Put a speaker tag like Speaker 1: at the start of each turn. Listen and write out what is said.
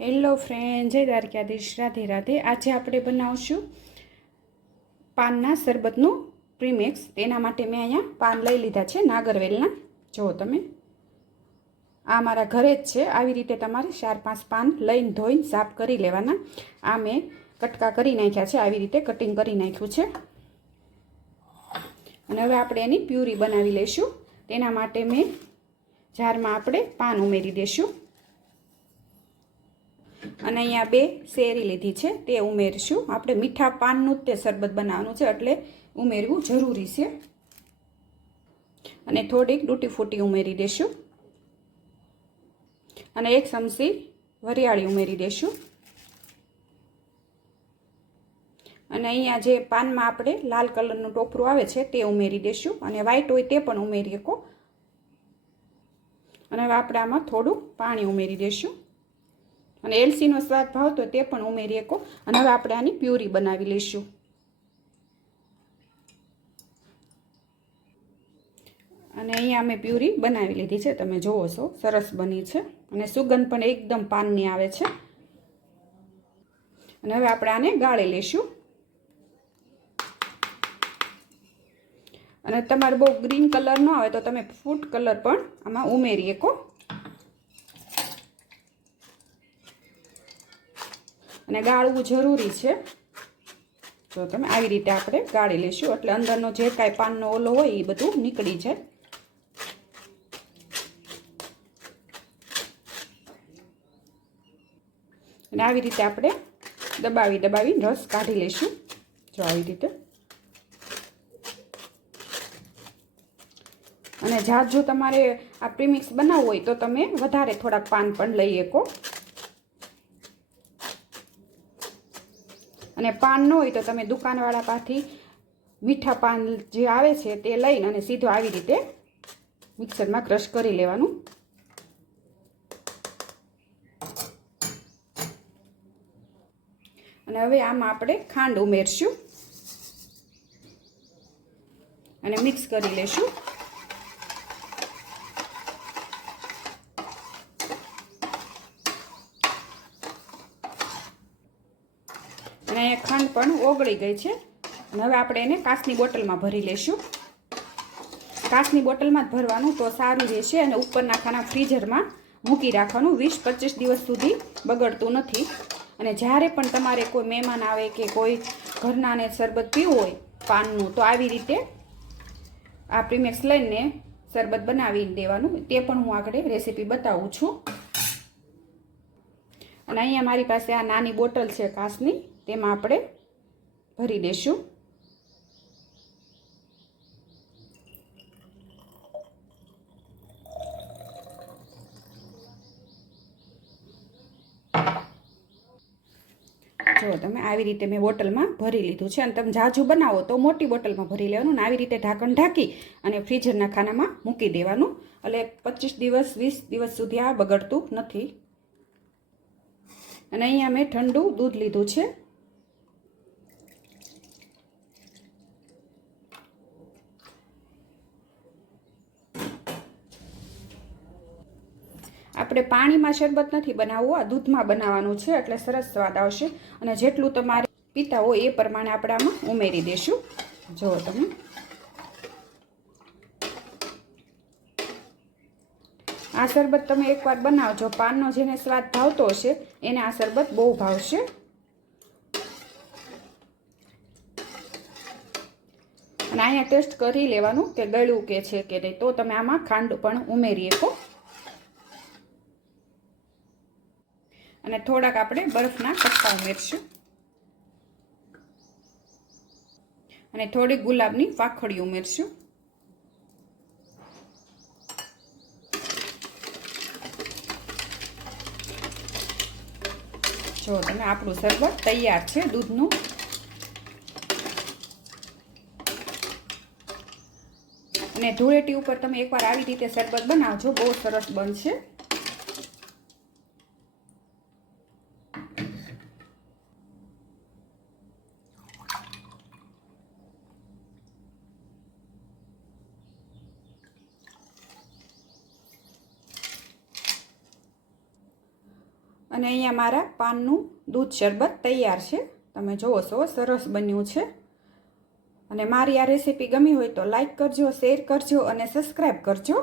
Speaker 1: Hello friend જય દ્વારકાધીશ. રાધે રાધે. આજે આપણે બનાવશું પાનના શરબતનું પ્રીમિક્સ તેના માટે મેં અહીંયા પાન લઈ લીધા છે, નાગરવેલના. જુઓ તમે. આ મારા ઘરે જ છે. આવી રીતે તમારે ચાર પાંચ પાન લઈને ધોઈને સાફ કરી લેવાના. આ મેં કટકા કરી નાખ્યા છે. આવી રીતે કટિંગ કરી નાખ્યું છે. અને હવે આપણે એની પ્યુરી બનાવી લઈશું. તેના માટે મેં જારમાં આપણે પાન ઉમેરી દઈશું. અને અહીંયા બે શેરી લીધી છે, તે ઉમેરશું. આપણે મીઠા પાનનું જ તે શરબત બનાવવાનું છે, એટલે ઉમેરવું જરૂરી છે. અને થોડીક ડૂટી ફૂટી ઉમેરી દઈશું અને એક ચમચી વરિયાળી ઉમેરી દઈશું અને અહીંયા જે પાનમાં આપણે લાલ કલરનું ટોપરું આવે છે, તે ઉમેરી દઈશું અને વ્હાઈટ હોય તે પણ ઉમેરી શકો. અને હવે આપણે આમાં થોડું પાણી ઉમેરી દઈશું અને એલસીનો સ્વાદ ભાવતો તે પણ ઉમેરી શકો. અને હવે આપણે આની પ્યુરી બનાવી લઈશું. અને અહીંયા અમે પ્યુરી બનાવી લીધી છે. તમે જુઓ છો, સરસ બની છે. અને સુગંધ પણ એકદમ પાનની આવે છે. અને હવે આપણે આને ગાળી લઈશું. અને તમારે બહુ ગ્રીન કલર ન આવે તો તમે ફૂડ કલર પણ આમાં ઉમેરી શકો. અને ગાળવું જરૂરી છે. જો તમે આવી રીતે આપણે ગાળી લઈશું એટલે અંદરનો જે કાંઈ પાનનો ઓલો હોય એ બધું નીકળી જાય. અને આવી રીતે આપણે દબાવી દબાવી રસ કાઢી લઈશું જો આવી રીતે. અને જાત જો તમારે આ પ્રીમિક્સ બનાવવું હોય તો તમે વધારે થોડાક પાન પણ લઈ શકો. અને પાન ન હોય તો તમે દુકાનવાળા પાસેથી મીઠા પાન જે આવે છે તે લઈને અને સીધો આવી રીતે મિક્સરમાં ક્રશ કરી લેવાનું. અને હવે આમાં આપણે ખાંડ ઉમેરશું. અને મિક્સ કરી લેશું. અને અહીંયા ખાંડ પણ ઓગળી ગઈ છે. અને હવે આપણે એને કાચની બોટલમાં ભરી લઈશું કાચની બોટલમાં જ ભરવાનું તો સારું રહેશે અને ઉપરના ખાના ફ્રીઝરમાં મૂકી રાખવાનું. વીસ પચીસ દિવસ સુધી બગડતું નથી. અને જ્યારે પણ તમારે કોઈ મહેમાન આવે કે કોઈ ઘરનાને શરબત પીવું હોય પાનનું, તો આવી રીતે આ પ્રીમેક્સ લઈને શરબત બનાવી દેવાનું. તે પણ હું આગળ રેસીપી બતાવું છું. અને અહીંયા મારી પાસે આ નાની બોટલ છે કાચની. તેમાં આપણે ભરી દઈશું જો તમે આવી રીતે મેં બોટલમાં ભરી લીધું છે અને તમે જાજુ બનાવો તો મોટી બોટલમાં ભરી લેવાનું અને આવી રીતે ઢાંકણ ઢાંકી અને ફ્રીઝરના ખાનામાં મૂકી દેવાનું. એટલે પચીસ દિવસ, વીસ દિવસ સુધી આ બગડતું નથી. અને અહીંયા મેં ઠંડુ દૂધ લીધું છે. આપણે પાણીમાં શરબત નથી બનાવવું, આ દૂધમાં બનાવવાનું છે, એટલે સરસ સ્વાદ આવશે. અને જેટલું તમારે પીતા હોય એ પ્રમાણે આપણે આમાં ઉમેરી દઈશું. જુઓ તમે. આ શરબત તમે એકવાર બનાવજો. પાનનો જેને સ્વાદ ભાવતો હશે, એને આ શરબત બહુ ભાવશે. અને અહીંયા ટેસ્ટ કરી લેવાનું કે ગળ્યું કે છે કે નહીં. તો તમે આમાં ખાંડ પણ ઉમેરી શકો. અને થોડાક આપણે બરફના કટકા ઉમેરશું. અને થોડી ગુલાબની પાખડી ઉમેરશું. જો તમે આપણું શરબત તૈયાર છે દૂધનું. અને ધૂળેટી ઉપર તમે એકવાર આવી રીતે શરબત બનાવજો, બહુ સરસ બનશે. અને અહીંયા મારા પાનનું દૂધ શરબત તૈયાર છે. તમે જુઓ છો, સરસ બન્યું છે. અને મારી આ રેસીપી ગમી હોય તો લાઈક કરજો શેર કરજો અને સબસ્ક્રાઈબ કરજો.